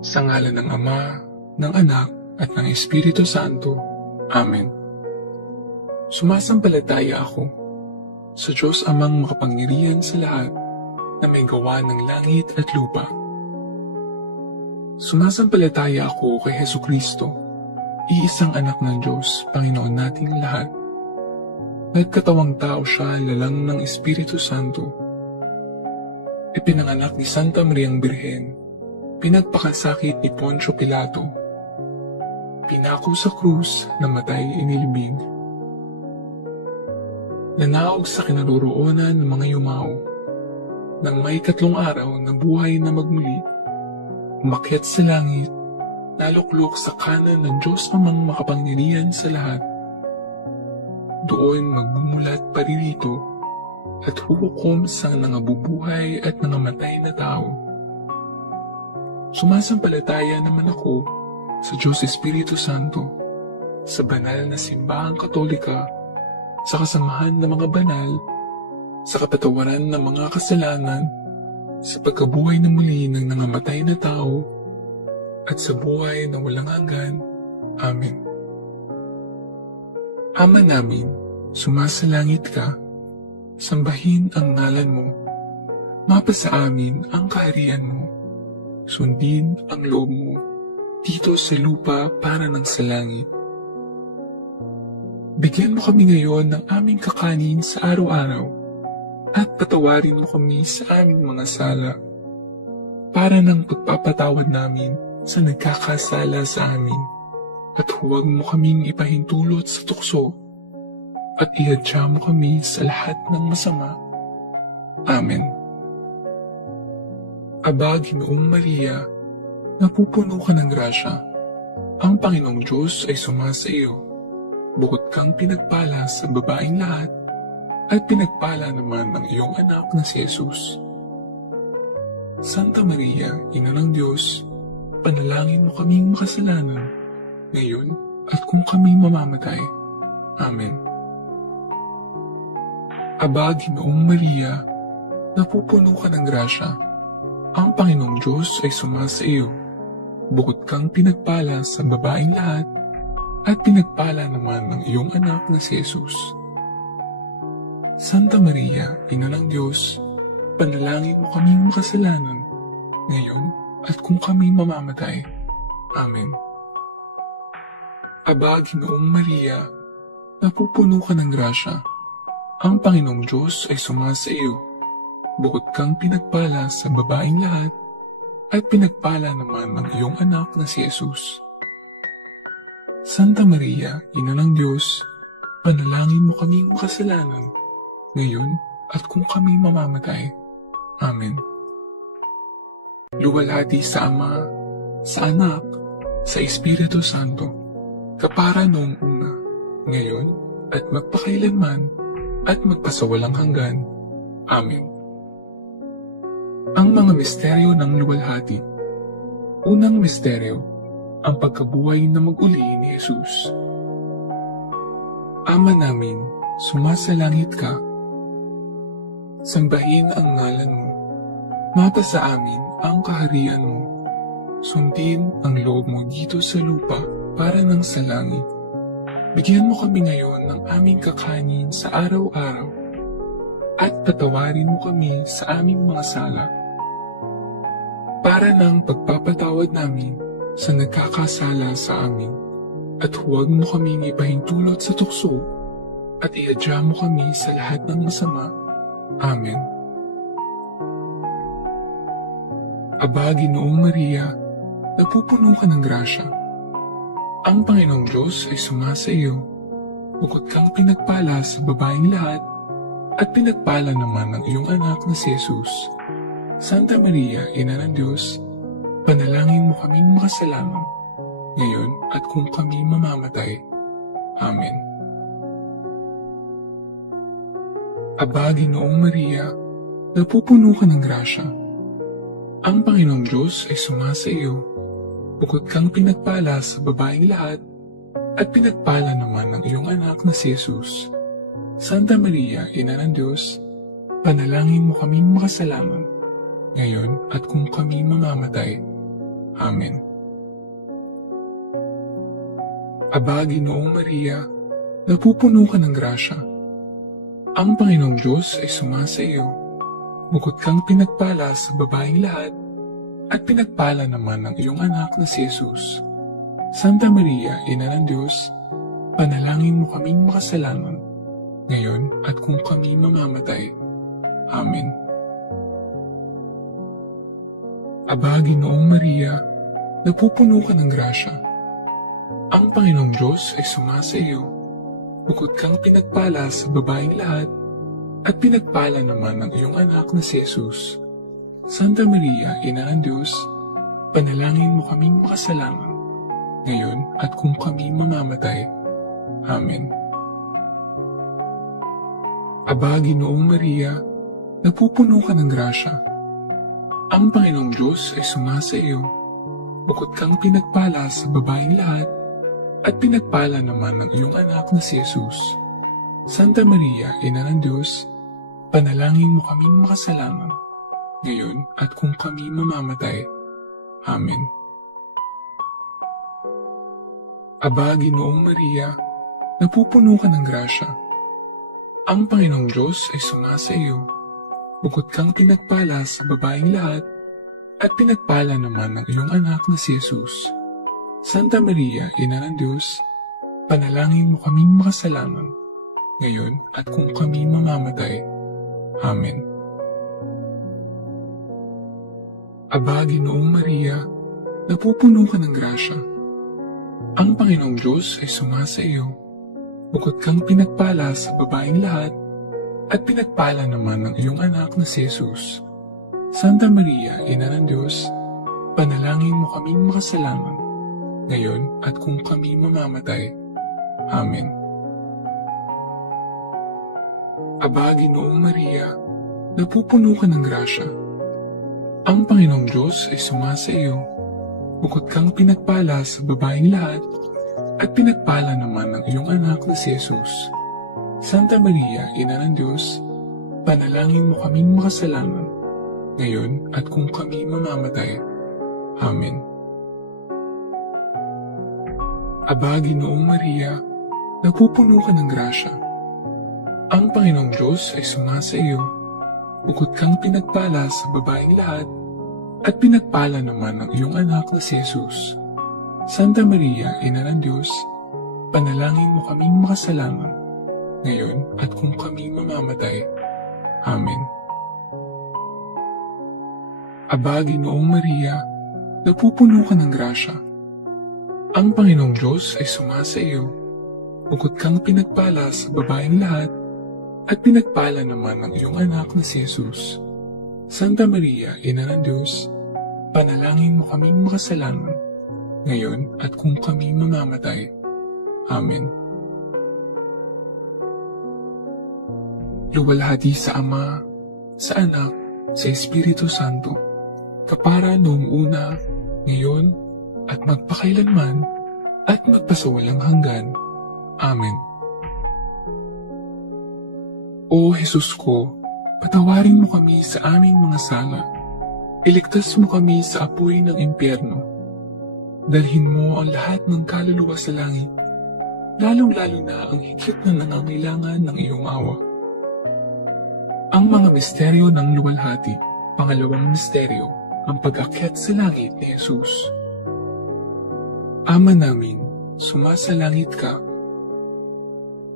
Sa ngalan ng Ama, ng Anak, at ng Espiritu Santo. Amen. Sumasampalataya ako sa Diyos Amang makapangyarihan sa lahat na may gawa ng langit at lupa. Sumasampalataya ako kay Hesukristo, iisang anak ng Diyos, Panginoon nating lahat. Nagkatawang tao siya lalang ng Espiritu Santo. Ipinanganak ni Santa Mariang Birhen, pinagpakasakit ni Poncio Pilato, pinako sa krus, namatay inilibing. Nanaog sa kinaroroonan ng mga yumao, nang may 3 araw na buhay na magmuli, umakyat sa langit, naluklok sa kanan ng Diyos Amang makapangyarihan sa lahat. Doon magbumulat paririto at huhukom sa nangabubuhay at nangamatay na tao. Sumasampalataya naman ako sa Diyos Espiritu Santo, sa banal na simbahang katolika, sa kasamahan ng mga banal, sa kapatawaran ng mga kasalanan, sa pagkabuhay na muli ng nangamatay na tao, at sa buhay na walang hanggan. Amen. Ama namin, sumasalangit ka, sambahin ang ngalan mo, mapasa amin ang kaharian mo, sundin ang loob mo, dito sa lupa para ng sa langit. Bigyan mo kami ngayon ng aming kakanin sa araw-araw at patawarin mo kami sa aming mga sala para ng pagpapatawad namin sa nagkakasala sa amin, at huwag mo kaming ipahintulot sa tukso at ihadya mo kami sa lahat ng masama. Amen. Aba, Ginoong Maria, napupuno ka ng grasya. Ang Panginoong Diyos ay sumasa iyo. Bukod kang pinagpala sa babaeng lahat, at pinagpala naman ang iyong anak na si Jesus. Santa Maria, Ina ng Diyos, panalangin mo kaming makasalanan, ngayon at kung kami mamamatay. Amen. Aba, Ginoong Maria, napupuno ka ng grasya. Ang Panginoong Diyos ay sumasa iyo. Bukod kang pinagpala sa babaeng lahat, at pinagpala naman ng iyong anak na si Jesus. Santa Maria, Ina ng Diyos, panalangin mo kaming makasalanan, ngayon at kung kami mamamatay. Amen. Aba, Ginoong Maria, napupuno ka ng grasya. Ang Panginoong Diyos ay sumasa iyo. Bukod kang pinagpala sa babaeng lahat, at pinagpala naman ng iyong anak na si Jesus. Santa Maria, Ina ng Diyos, panalangin mo kaming makasalanan, ngayon at kung kami mamamatay. Amen. Luwalhati sa Ama, sa Anak, sa Espiritu Santo, kapara noong una, ngayon, at magpakailanman, at magpasawalang hanggan. Amen. Ang mga misteryo ng luwalhati. Unang misteryo, ang pagkabuhay na mag-uli ni Jesus. Ama namin, sumasalangit ka. Sambahin ang ngalan mo. Mapasa amin ang kaharian mo. Sundin ang loob mo dito sa lupa para ng sa langit. Bigyan mo kami ngayon ng aming kakanin sa araw-araw, at patawarin mo kami sa aming mga sala para ng pagpapatawad namin sa nagkakasala sa amin, at huwag mo kaming ipahintulot sa tukso at ihadya mo kami sa lahat ng masama. Amen. Aba, Ginoong Maria, napupuno ka ng grasya. Ang Panginoong Diyos ay sumasa iyo. Bukod kang pinagpala sa babaeng lahat, at pinagpala naman ng iyong anak na si Jesus. Santa Maria, Ina ng Diyos, panalangin mo kaming makasalanan, ngayon at kung kami mamamatay. Amen. Aba, Ginoong Maria, napupuno ka ng grasya. Ang Panginoong Diyos ay sumasa iyo. Bukod kang pinagpala sa babaeng lahat, at pinagpala naman ng iyong anak na si Jesus. Santa Maria, Ina ng Diyos, panalangin mo kaming makasalanan, ngayon at kung kami mamamatay. Amen. Aba, Ginoong Maria, napupuno ka ng grasya. Ang Panginoong Diyos ay sumasa iyo. Bukod kang pinagpala sa babaeng lahat, at pinagpala naman ng iyong anak na si Jesus. Santa Maria, Ina ng Diyos, panalangin mo kaming makasalanan, ngayon at kung kami mamamatay. Amen. Aba, Ginoong Maria, napupuno ka ng grasya. Ang Panginoong Diyos ay sumasa iyo. Bukod kang pinagpala sa babaeng lahat, at pinagpala naman ng iyong anak na si Jesus. Santa Maria, Ina ng Diyos, panalangin mo kaming makasalanan, ngayon at kung kami mamamatay. Amen. Aba, Ginoong Maria, napupuno ka ng grasya. Ang Panginoong Diyos ay sumasa iyo. Bukod kang pinagpala sa babaeng lahat, at pinagpala naman ng iyong anak na si Jesus. Santa Maria, Ina ng Diyos, panalangin mo kaming makasalanan, ngayon at kung kami mamamatay. Amen. Aba, Ginoong Maria, napupuno ka ng grasya. Ang Panginoong Diyos ay sumasa iyo. Bukod kang pinagpala sa babaeng lahat, at pinagpala naman ng iyong anak na si Jesus. Santa Maria, Ina ng Diyos, panalangin mo kaming makasalanan, ngayon at kung kami mamamatay. Amen. Aba, Ginoong Maria, napupuno ka ng grasya. Ang Panginoong Diyos ay sumasa iyo. Bukod kang pinagpala sa babaeng lahat, at pinagpala naman ng iyong anak na si Jesus. Santa Maria, Ina ng Diyos, panalangin mo kaming makasalanan, ngayon at kung kami mamamatay. Amen. Aba, Ginoong Maria, napupuno ka ng grasya. Ang Panginoong Diyos ay sumasa iyo. Bukod kang pinagpala sa babaeng lahat, at pinagpala naman ng iyong anak na si Jesus. Santa Maria, Ina ng Diyos, panalangin mo kaming makasalanan, ngayon at kung kami mamamatay. Amen. Aba, Ginoong Maria, napupuno ka ng grasya. Ang Panginoong Diyos ay sumasa iyo. Bukod kang pinagpala sa babaeng lahat, at pinagpala naman ng iyong anak na si Jesus. Santa Maria, Ina ng Diyos, panalangin mo kaming makasalanan, ngayon at kung kami mamamatay. Amen. Aba, Ginoong Maria, napupuno ka ng grasya. Ang Panginoong Diyos ay sumasa iyo. Bukod kang pinagpala sa babaeng lahat, at pinagpala naman ng iyong anak na si Jesus. Santa Maria, Ina ng Diyos, panalangin mo kaming makasalanan, ngayon at kung kami mamamatay. Amen. Luwalhati sa Ama, sa Anak, sa Espiritu Santo, kapara noong una, ngayon, at magpakailanman, at magpasawalang hanggan. Amen. O Jesus ko, patawarin mo kami sa aming mga sala. Iligtas mo kami sa apoy ng impyerno. Dalhin mo ang lahat ng kaluluwa sa langit, lalong-lalo na ang higit na nangangailangan ng iyong awa. Ang mga misteryo ng luwalhati. Pangalawang misteryo, ang pag-akyat sa langit ni Jesus. Ama namin, sumasalangit ka.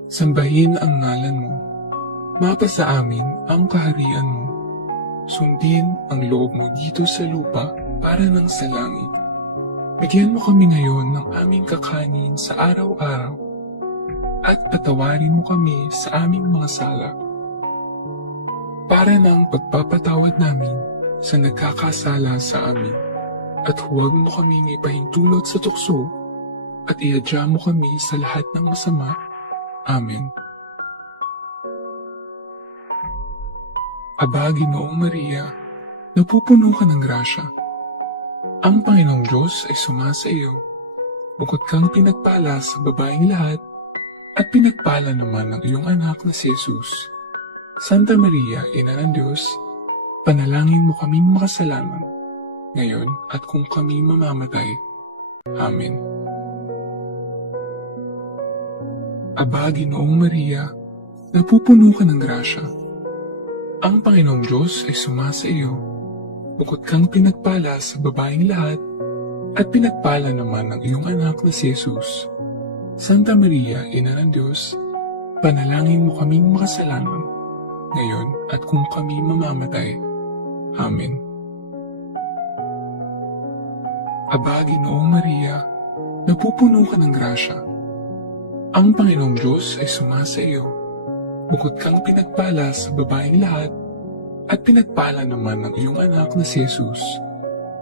Sambahin ang ngalan mo. Mapasa amin ang kaharian mo. Sundin ang loob mo dito sa lupa para ng sa langit. Bigyan mo kami ngayon ng aming kakanin sa araw-araw at patawarin mo kami sa aming mga sala para ng pagpapatawad namin sa nagkakasala sa amin. At huwag mo kaming ipahintulot sa tukso at iadya mo kami sa lahat ng masama. Amen. Aba, Ginoong Maria, napupuno ka ng grasya. Ang Panginoong Diyos ay sumasa iyo. Bukod kang pinagpala sa babaeng lahat, at pinagpala naman ng iyong anak na si Jesus. Santa Maria, Ina ng Diyos, panalangin mo kaming makasalanan, ngayon at kung kami mamamatay. Amen. Aba, Ginoong Maria, napupuno ka ng grasya. Ang Panginoong Diyos ay sumasa iyo. Bukod kang pinagpala sa babaeng lahat, at pinagpala naman ang iyong anak na si Jesus. Santa Maria, Ina ng Diyos, panalangin mo kaming makasalanan, ngayon at kung kami mamamatay. Amen. Aba, Ginoong Maria, napupuno ka ng grasya. Ang Panginoong Diyos ay sumasa iyo. Bukod kang pinagpala sa babaeng lahat, at pinagpala naman ang iyong anak na si Jesus.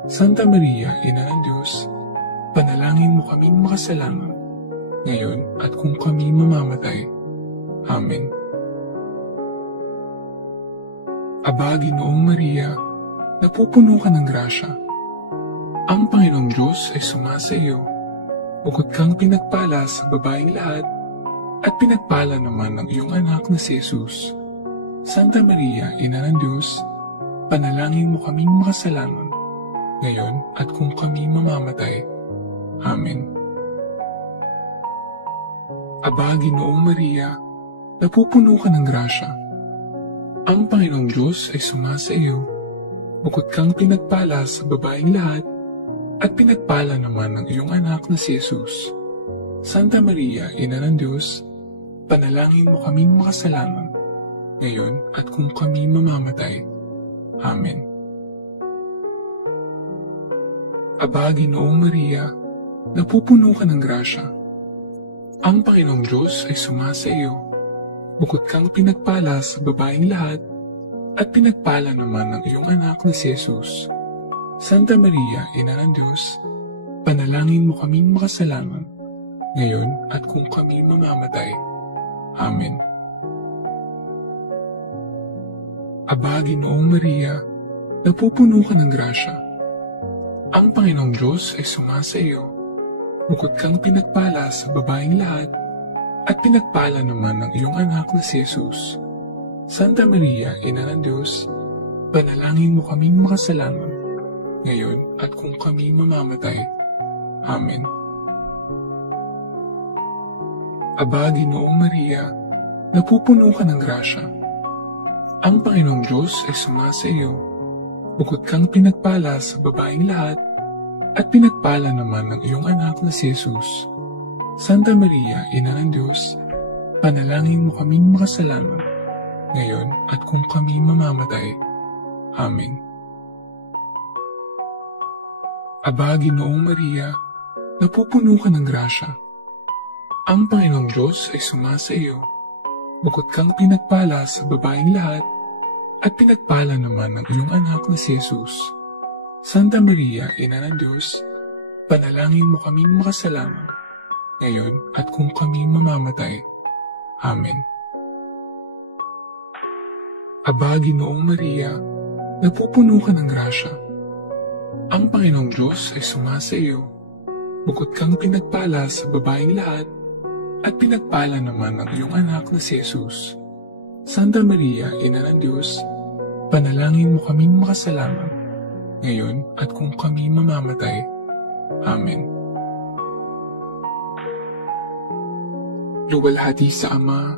Santa Maria, Ina ng Diyos, panalangin mo kaming makasalanan, ngayon at kung kami mamamatay. Amen. Aba, Ginoong Maria, napupuno ka ng grasya. Ang Panginoong Diyos ay sumasa iyo. Bukod kang pinagpala sa babaeng lahat, at pinagpala naman ang iyong anak na si Jesus. Santa Maria, Ina ng Diyos, panalangin mo kaming makasalanan, ngayon at kung kami mamamatay. Amen. Aba, Ginoong Maria, napupuno ka ng grasya. Ang Panginoong Diyos ay sumasa iyo. Bukod kang pinagpala sa babaeng lahat, at pinagpala naman ang iyong anak na si Jesus. Santa Maria, Ina ng Diyos, panalangin mo kaming makasalanan, ngayon at kung kami mamamatay. Amen. Aba, Ginoong Maria, napupuno ka ng grasya. Ang Panginoong Diyos ay sumasa iyo. Bukod kang pinagpala sa babaeng lahat, at pinagpala naman ang iyong anak na si Jesus. Santa Maria, Ina ng Diyos, panalangin mo kaming makasalanan, ngayon at kung kami mamamatay. Amen. Aba, Ginoong Maria, napupuno ka ng grasya. Ang Panginoong Diyos ay sumasa iyo. Bukod kang pinagpala sa babaeng lahat, at pinagpala naman ang iyong anak na si Jesus. Santa Maria, Ina ng Diyos, panalangin mo kaming makasalanan, ngayon at kung kami mamamatay. Amen. Aba, Ginoong Maria, napupuno ka ng grasya. Ang Panginoong Diyos ay sumasa iyo. Bukod kang pinagpala sa babaeng lahat, at pinagpala naman ang iyong anak na si Jesus. Santa Maria, Ina ng Diyos, panalangin mo kaming makasalanan, ngayon at kung kami mamamatay. Amen. Aba, Ginoong Maria, napupuno ka ng grasya. Ang Panginoong Diyos ay sumasa iyo. Bukod kang pinagpala sa babaeng lahat, at pinagpala naman ang iyong anak na si Jesus. Santa Maria, Ina ng Diyos, panalangin mo kaming makasalanan, ngayon at kung kami mamamatay. Amen. Aba, Ginoong Maria, napupuno ka ng grasya. Ang Panginoong Diyos ay sumasa iyo. Bukod kang pinagpala sa babaeng lahat, at pinagpala naman ang iyong anak na si Jesus. Santa Maria, Ina ng Diyos, panalangin mo kaming makasalanan, ngayon at kung kami mamamatay. Amen. Luwalhati sa Ama,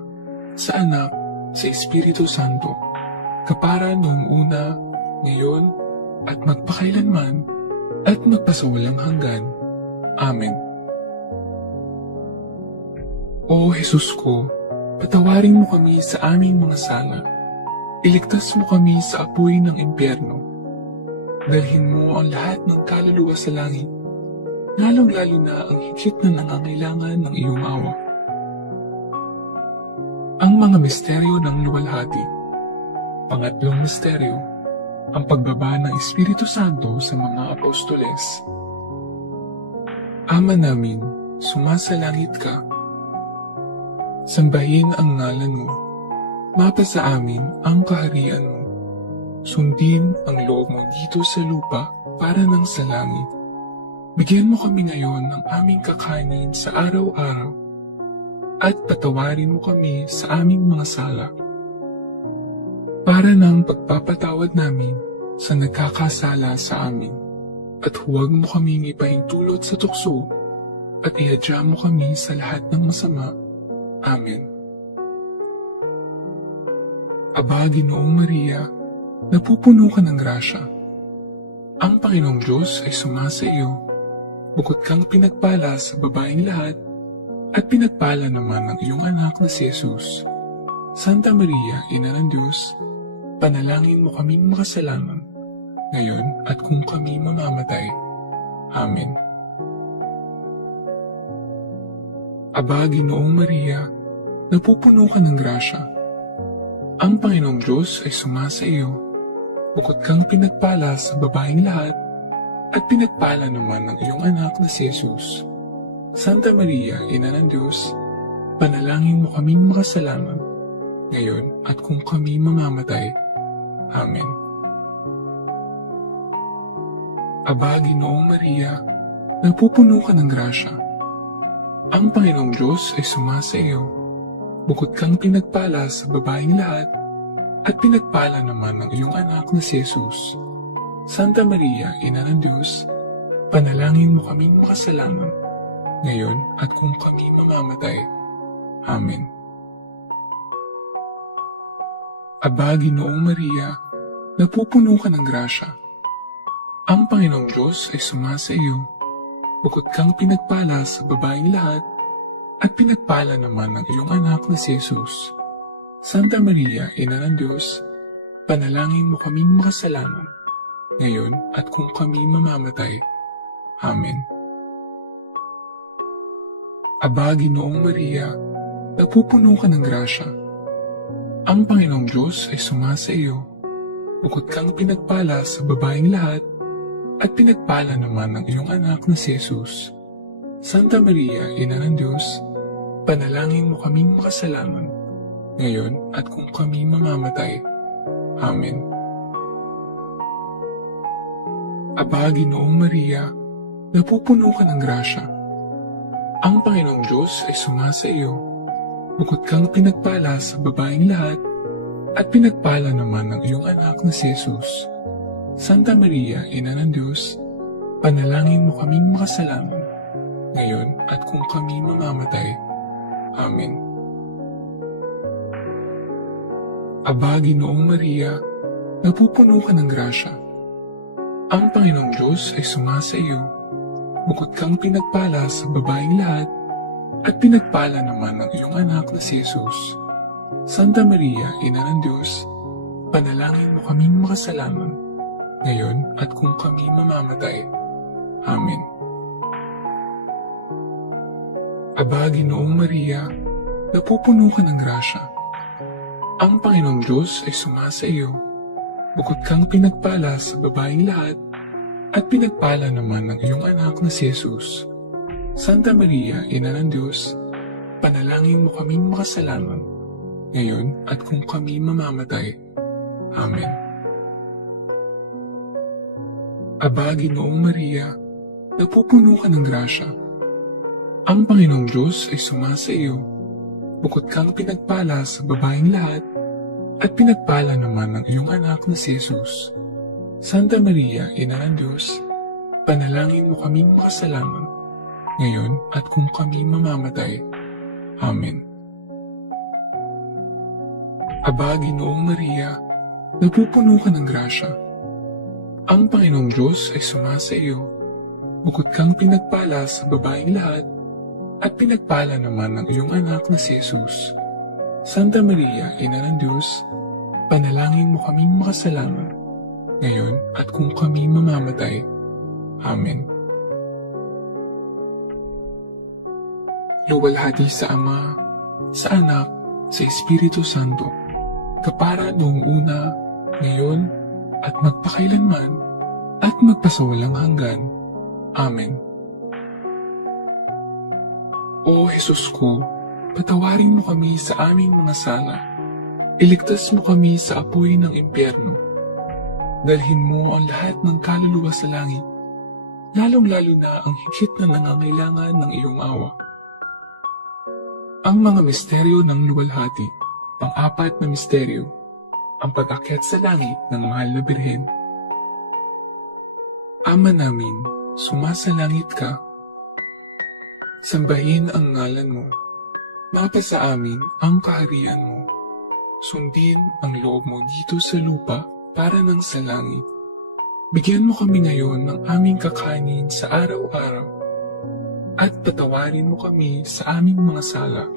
sa Anak, sa Espiritu Santo, kapara noong una, ngayon, at magpakailanman, at magpasawalang hanggan. Amen. O Jesus ko, patawarin mo kami sa aming mga sala. Iligtas mo kami sa apoy ng impyerno. Dalhin mo ang lahat ng kaluluwa sa langit, lalong-lalo na ang higit na nangangailangan ng iyong awa. Ang mga misteryo ng luwalhati. Pangatlong misteryo, ang pagbaba ng Espiritu Santo sa mga apostoles. Ama namin, sumasalangit ka. Sambahin ang ngalan mo. Mapasa amin ang kaharian mo. Sundin ang loob mo dito sa lupa para ng sa langit. Bigyan mo kami ngayon ng aming kakanin sa araw-araw at patawarin mo kami sa aming mga sala para ng pagpapatawad namin sa nagkakasala sa amin. at huwag mo kaming ipahintulot sa tukso at ihadya mo kami sa lahat ng masama. Amen. Aba, Ginoong Maria, napupuno ka ng grasya. Ang Panginoong Diyos ay sumasa iyo. Bukod kang pinagpala sa babaeng lahat, at pinagpala naman ng iyong anak na si Jesus. Santa Maria, Ina ng Diyos, panalangin mo kaming makasalanan, ngayon at kung kami mamamatay. Amen. Aba, Ginoong Maria, napupuno ka ng grasya. Ang Panginoong Diyos ay sumasa iyo. Bukod kang pinagpala sa babaeng lahat, at pinagpala naman ng iyong anak na si Jesus. Santa Maria, Ina ng Diyos, panalangin mo kaming makasalanan, ngayon at kung kami mamamatay. Amen. Aba, Ginoong Maria, napupuno ka ng grasya. Ang Panginoong Diyos ay sumasa iyo. Bukod kang pinagpala sa babaeng lahat, at pinagpala naman ng iyong anak na si Jesus. Santa Maria, Ina ng Diyos, panalangin mo kaming makasalanan, ngayon at kung kami mamamatay. Amen. Aba, Ginoong Maria, napupuno ka ng grasya. Ang Panginoong Diyos ay sumasa iyo. Bukod kang pinagpala sa babaeng lahat, at pinagpala naman ng iyong anak na si Jesus. Santa Maria, Ina ng Diyos, panalangin mo kaming makasalanan, ngayon at kung kami mamamatay. Amen. Aba, Ginoong Maria, napupuno ka ng grasya. Ang Panginoong Diyos ay sumasa iyo. Bukod kang pinagpala sa babaeng lahat, at pinagpala naman ng iyong anak na si Jesus. Santa Maria, Ina ng Diyos, panalangin mo kaming makasalanan, ngayon at kung kami mamamatay. Amen. Aba, Ginoong Maria, napupuno ka ng grasya. Ang Panginoong Diyos ay sumasa iyo. Bukod kang pinagpala sa babaeng lahat, at pinagpala naman ng iyong anak na si Jesus. Santa Maria, Ina ng Diyos, panalangin mo kaming makasalanan, ngayon at kung kami mamamatay. Amen. Aba, Ginoong Maria, napupuno ka ng grasya. Ang Panginoong Diyos ay sumasa iyo. Bukod kang pinagpala sa babaeng lahat, at pinagpala naman ng iyong anak na si Jesus. Santa Maria, Ina ng Diyos, panalangin mo kaming makasalanan, ngayon at kung kami mamamatay. Amen. Aba, Ginoong Maria, napupuno ka ng grasya. Ang Panginoong Diyos ay sumasa iyo. Bukod kang pinagpala sa babaeng lahat, at pinagpala naman ng iyong anak na si Jesus. Santa Maria, Ina ng Diyos, panalangin mo kaming makasalanan, ngayon at kung kami mamamatay. Amen. Aba, Ginoong Maria, napupuno ka ng grasya. Ang Panginoong Diyos ay sumasa iyo. Bukod kang pinagpala sa babaeng lahat, at pinagpala naman ng iyong anak na si Jesus. Santa Maria, Ina ng Diyos, panalangin mo kaming makasalanan, ngayon at kung kami mamamatay. Amen. Aba, Ginoong Maria, napupuno ka ng grasya. Ang Panginoong Diyos ay sumasa iyo. Bukod kang pinagpala sa babaeng lahat, at pinagpala naman ng iyong anak na si Jesus. Santa Maria, Ina ng Diyos, panalangin mo kaming makasalanan, ngayon at kung kami mamamatay. Amen. Luwalhati sa Ama, sa Anak, sa Espiritu Santo, kapara noong una, ngayon, at magpakailanman, at magpasawalang hanggan. Amen. O Jesus ko, patawarin mo kami sa aming mga sala. Iligtas mo kami sa apoy ng impyerno. Dalhin mo ang lahat ng kaluluwa sa langit, lalong-lalo na ang higit na nangangailangan ng iyong awa. Ang mga misteryo ng luwalhati, pang-apat na misteryo, ang pag-akyat sa langit ng mahal na Birhen. Ama namin, sumasalangit ka. Sambahin ang ngalan mo. Mapasa amin ang kaharian mo. Sundin ang loob mo dito sa lupa para ng sa langit. Bigyan mo kami ngayon ng aming kakanin sa araw-araw. At patawarin mo kami sa aming mga sala.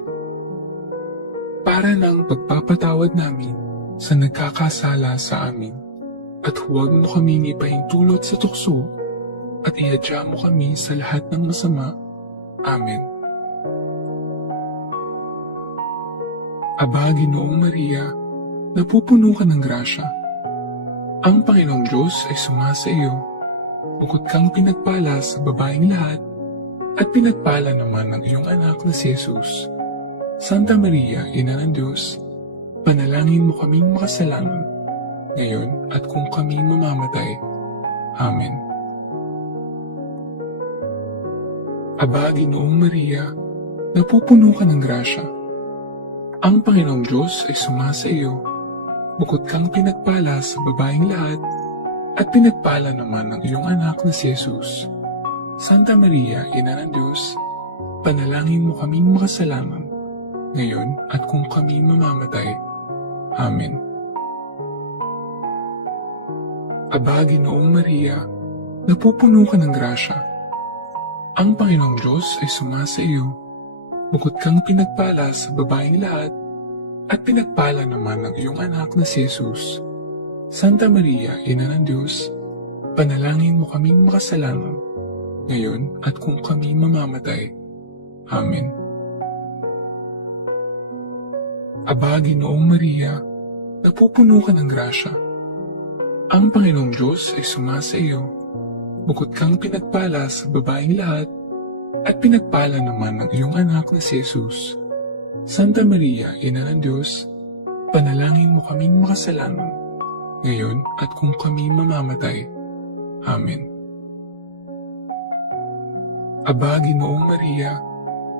Para ng pagpapatawad namin sa nagkakasala sa amin. At huwag mo kami ipahintulot sa tukso at ihadya mo kami sa lahat ng masama. Amen. Aba, Ginoong Maria, napupuno ka ng grasya. Ang Panginoong Diyos ay sumasa iyo. Bukod kang pinagpala sa babaeng lahat, at pinagpala naman ng iyong anak na si Jesus. Santa Maria, Ina ng Diyos, panalangin mo kaming makasalanan, ngayon at kung kami mamamatay. Amen. Aba, Ginoong Maria, napupuno ka ng grasya. Ang Panginoong Diyos ay sumasa iyo. Bukod kang pinagpala sa babaeng lahat, at pinagpala naman ng iyong anak na si Jesus. Santa Maria, Ina ng Diyos, panalangin mo kaming makasalanan, ngayon at kung kami mamamatay. Amen. Aba, Ginoong Maria, napupuno ka ng grasya. Ang Panginoong Diyos ay sumasa iyo. Bukod kang pinagpala sa babaeng lahat, at pinagpala naman ng iyong anak na si Jesus. Santa Maria, Ina ng Diyos, panalangin mo kaming makasalanan, ngayon at kung kami mamamatay. Amen. Aba, Ginoong Maria, napupuno ka ng grasya. Ang Panginoong Diyos ay sumasa iyo. Bukod kang pinagpala sa babaeng lahat, at pinagpala naman ng iyong anak na si Jesus. Santa Maria, Ina ng Diyos, panalangin mo kaming makasalanan, ngayon at kung kami mamamatay. Amen. Aba, Ginoong Maria,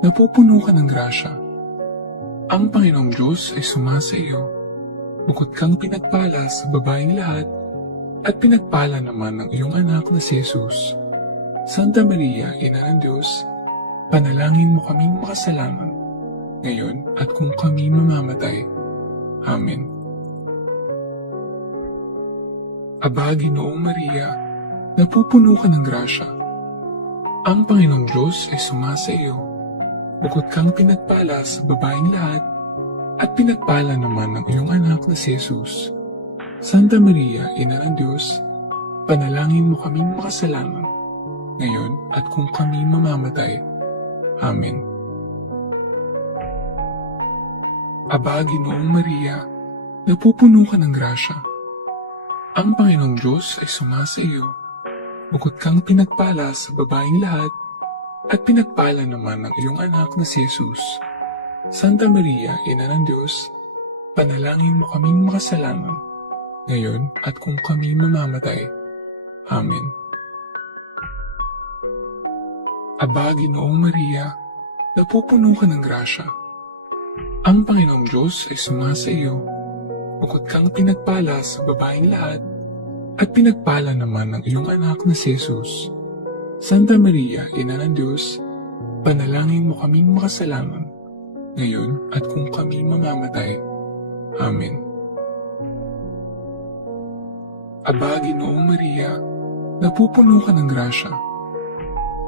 napupuno ka ng grasya. Ang Panginoong Diyos ay sumasa iyo. Bukod kang pinagpala sa babaeng lahat, at pinagpala naman ng iyong anak na si Jesus. Santa Maria, Ina ng Diyos, panalangin mo kaming makasalanan, ngayon at kung kami mamamatay. Amen. Aba, Ginoong Maria, napupuno ka ng grasya. Ang Panginoong Diyos ay sumasa iyo. Bukod kang pinagpala sa babaeng lahat, at pinagpala naman ng iyong anak na si Jesus. Santa Maria, Ina ng Diyos, panalangin mo kaming makasalanan, ngayon at kung kami mamamatay. Amen. Aba, Ginoong Maria, napupuno ka ng grasya. Ang Panginoong Diyos ay sumasa iyo. Bukod kang pinagpala sa babaeng lahat, at pinagpala naman ng iyong anak na si Jesus. Santa Maria, Ina ng Diyos, panalangin mo kaming makasalanan, ngayon at kung kami mamamatay. Amen. Aba, Ginoong Maria, napupuno ka ng grasya. Ang Panginoong Diyos ay sumasa iyo. Bukod kang pinagpala sa babaeng lahat, at pinagpala naman ng iyong anak na si Jesus. Santa Maria, Ina ng Diyos, panalangin mo kaming makasalanan, ngayon at kung kami mamamatay. Amen. Aba, Ginoong Maria, napupuno ka ng grasya.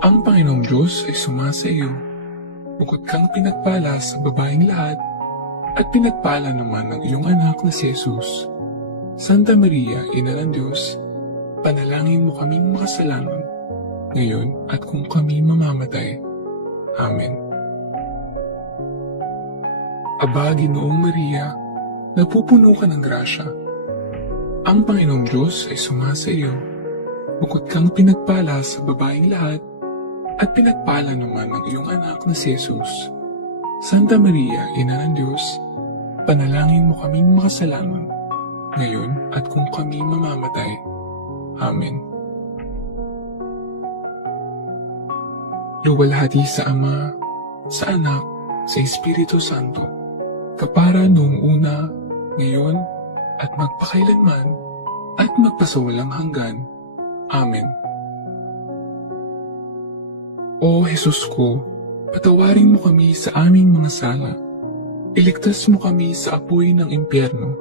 Ang Panginoong Diyos ay sumasa iyo. Bukod kang pinagpala sa babaeng lahat, at pinagpala naman ng iyong anak na si Jesus. Santa Maria, Ina ng Diyos, panalangin mo kaming makasalanan, ngayon at kung kami mamamatay. Amen. Aba, Ginoong Maria, napupuno ka ng grasya. Ang Panginoong Diyos ay sumasa iyo. Bukod kang pinagpala sa babaeng lahat, at pinagpala naman ng iyong anak na si Jesus. Santa Maria, Ina ng Diyos, panalangin mo kaming makasalanan, ngayon at kung kami mamamatay. Amen. Luwalhati sa Ama, sa Anak, sa Espiritu Santo, kapara noong una, ngayon, at magpakailanman, at magpasawalang hanggan. Amen. O Jesus ko, patawarin mo kami sa aming mga sala. Iligtas mo kami sa apoy ng impyerno.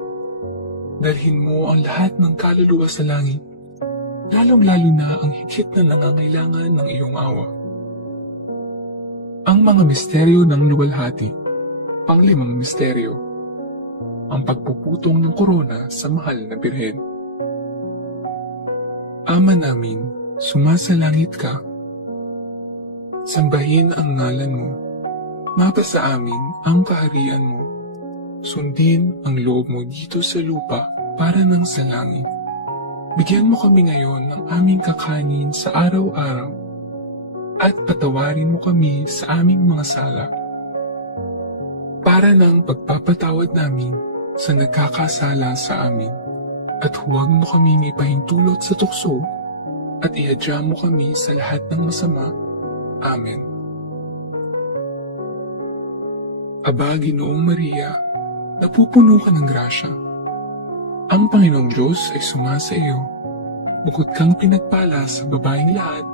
Dalhin mo ang lahat ng kaluluwa sa langit, lalong-lalo na ang higit na nangangailangan ng iyong awa. Ang mga misteryo ng luwalhati. Panglimang misteryo. Ang pagpuputong ng korona sa mahal na birhen. Ama namin, sumasalangit ka. Sambahin ang ngalan mo. Mapasa amin ang kaharian mo. Sundin ang loob mo dito sa lupa para ng sa langit. Bigyan mo kami ngayon ng aming kakanin sa araw-araw at patawarin mo kami sa aming mga sala para ng pagpapatawad namin sa nagkakasala sa amin. At huwag mo kami ipahintulot sa tukso at ihadya mo kami sa lahat ng masama. Amen. Aba, Ginoong Maria, napupuno ka ng grasya. Ang Panginoong Diyos ay sumasa iyo. Bukod kang pinagpala sa babaeng lahat,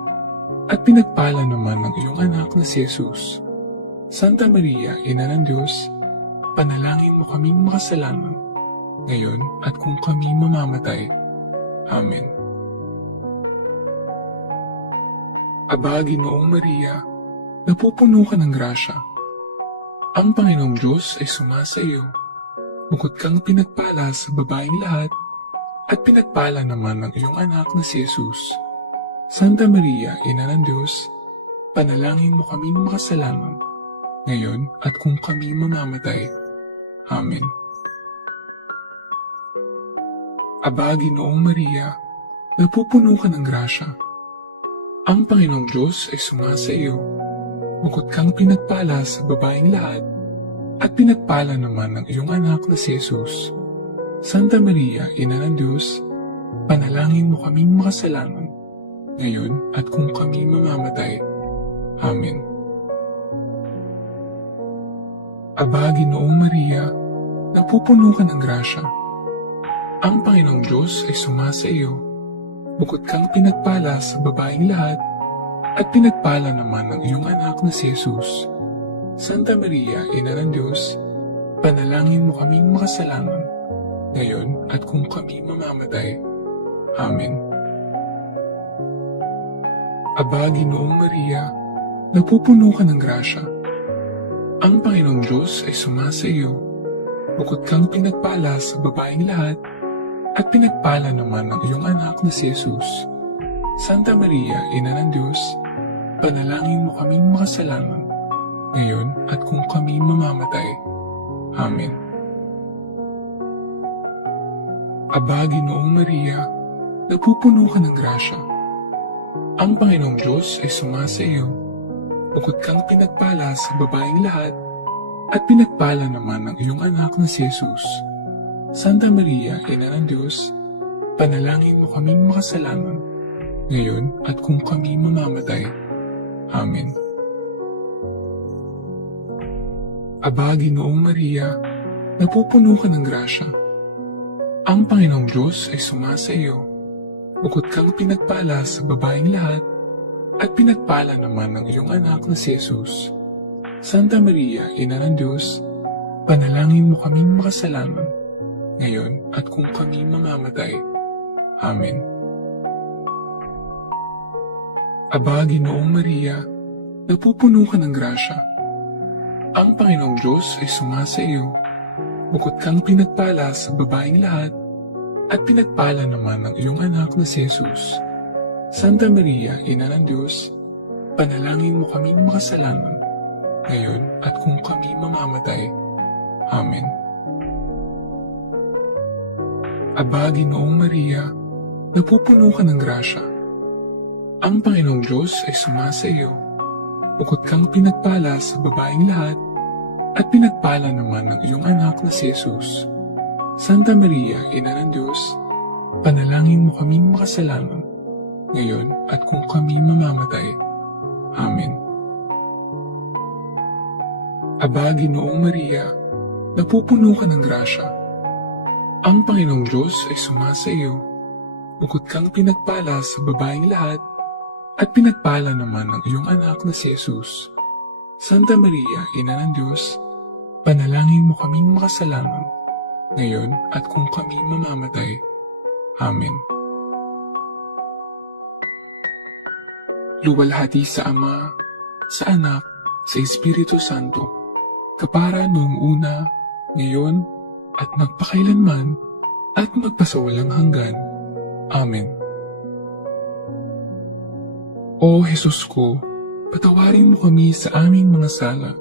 at pinagpala naman ng iyong anak na si Jesus. Santa Maria, Ina ng Diyos, panalangin mo kaming makasalanan, ngayon at kung kami mamamatay. Amen. Aba, Ginoong Maria, napupuno ka ng grasya. Ang Panginoong Diyos ay sumasa iyo. Bukod kang pinagpala sa babaeng lahat, at pinagpala naman ng iyong anak na si Jesus. Santa Maria, Ina ng Diyos, panalangin mo kaming makasalanan, ngayon at kung kami mamamatay. Amen. Aba, Ginoong Maria, napupuno ka ng grasya. Ang Panginoong Diyos ay sumasa iyo. Bukod kang pinagpala sa babaeng lahat, at pinagpala naman ng iyong anak na si Jesus. Santa Maria, Ina ng Diyos, panalangin mo kaming makasalanan, ngayon at kung kami mamamatay. Amen. Aba, Ginoong Maria, napupuno ka ng grasya. Ang Panginoong Diyos ay sumasa iyo. Bukod kang pinagpala sa babaeng lahat, at pinagpala naman ng iyong anak na si Jesus. Santa Maria, Ina ng Diyos, panalangin mo kaming makasalanan, ngayon at kung kami mamamatay. Amen. Aba, Ginoong Maria, napupuno ka ng grasya. Ang Panginoong Diyos ay sumasa iyo. Bukod kang pinagpala sa babaeng lahat, at pinagpala naman ng iyong anak na si Jesus. Santa Maria, Ina ng Diyos, panalangin mo kaming makasalanan, ngayon at kung kami mamamatay. Amen. Aba, Ginoong Maria, napupuno ka ng grasya. Ang Panginoong Diyos ay sumasa iyo. Bukod kang pinagpala sa babaeng lahat, at pinagpala naman ng iyong anak na si Jesus. Santa Maria, Ina ng Diyos, panalangin mo kaming makasalanan, ngayon at kung kami mamamatay. Amen. Aba, Ginoong Maria, napupuno ka ng grasya. Ang Panginoong Diyos ay sumasa iyo. Bukod kang pinagpala sa babaeng lahat, at pinagpala naman ng iyong anak na si Jesus. Santa Maria, Ina ng Diyos, panalangin mo kaming makasalanan, ngayon at kung kami mamamatay. Amen. Aba, Ginoong Maria, napupuno ka ng grasya. Ang Panginoong Diyos ay sumasa iyo. Bukod kang pinagpala sa babaeng lahat, at pinagpala naman ng iyong anak na si Jesus. Santa Maria, Ina ng Diyos, panalangin mo kaming makasalanan, ngayon at kung kami mamamatay. Amen. Aba, Ginoong Maria, napupuno ka ng grasya. Ang Panginoong Diyos ay sumasa iyo. Bukod kang pinagpala sa babaeng lahat, at pinagpala naman ng iyong anak na si Jesus. Santa Maria, Ina ng Diyos, panalangin mo kaming makasalanan, ngayon at kung kami mamamatay. Amen. Aba, Ginoong Maria, napupuno ka ng grasya. Ang Panginoong Diyos ay sumasa iyo. Bukod kang pinagpala sa babaeng lahat, at pinagpala naman ng iyong anak na si Jesus. Santa Maria, Ina ng Diyos, panalangin mo kaming makasalanan, ngayon at kung kami mamamatay. Amen. Luwalhati sa Ama, sa Anak, sa Espiritu Santo, kapara noong una, ngayon, at magpakailanman, at magpasawalang hanggan. Amen. O Jesus ko, patawarin mo kami sa aming mga sala.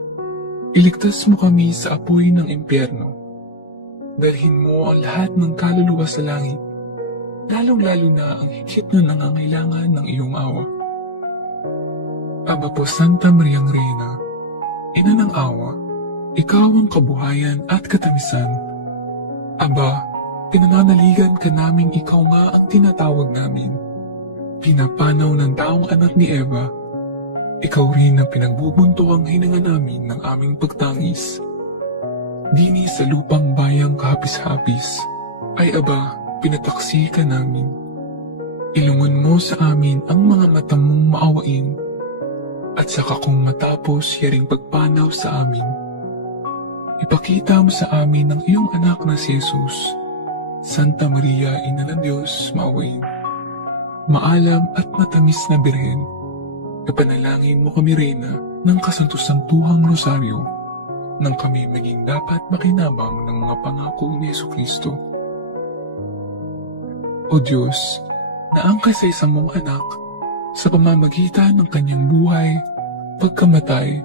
Iligtas mo kami sa apoy ng impyerno. Dalhin mo ang lahat ng kaluluwa sa langit, lalong-lalo na ang higit na nangangailangan ng iyong awa. Aba po Santa Mariang Reyna, Ina ng awa, ikaw ang kabuhayan at katamisan. Aba, pinananaligan ka naming ikaw nga ang tinatawag namin. Pinapanaw ng taong anak ni Eva, ikaw rin ang pinagbubunto ang hininga namin ng aming pagtangis. Dini sa lupang bayang kahapis-hapis, ay aba, pinataksi ka namin. Ilungon mo sa amin ang mga mata mong maawain, at saka kung matapos yaring pagpanaw sa amin, ipakita mo sa amin ang iyong anak na si Jesus. Santa Maria, Ina ng Diyos, maawain. Maalam at matamis na Birhen, ipanalangin mo kami, Reyna, ng kasanto-santuhang rosaryo, nang kami maging dapat makinabang ng mga pangako ni Jesucristo. O Diyos, na ang kaisa-isang mong anak, sa pamamagitan ng kanyang buhay, pagkamatay,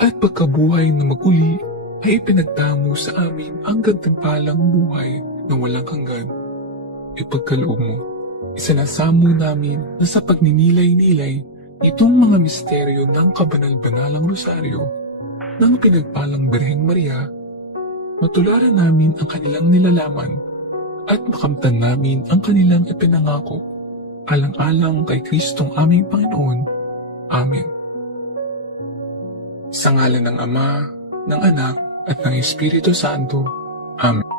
at pagkabuhay na maguli, ay ipinagtamo sa amin ang gantimpalang buhay na walang hanggan. Ipagkaloob mo, isinasamo namin na sa pagninilay-nilay itong mga misteryo ng kabanal-banalang rosaryo ng pinagpalang Birheng Maria, matularan namin ang kanilang nilalaman at makamtan namin ang kanilang ipinangako, alang-alang kay Kristong aming Panginoon. Amen. Sa ngalan ng Ama, ng Anak, at ng Espiritu Santo. Amen.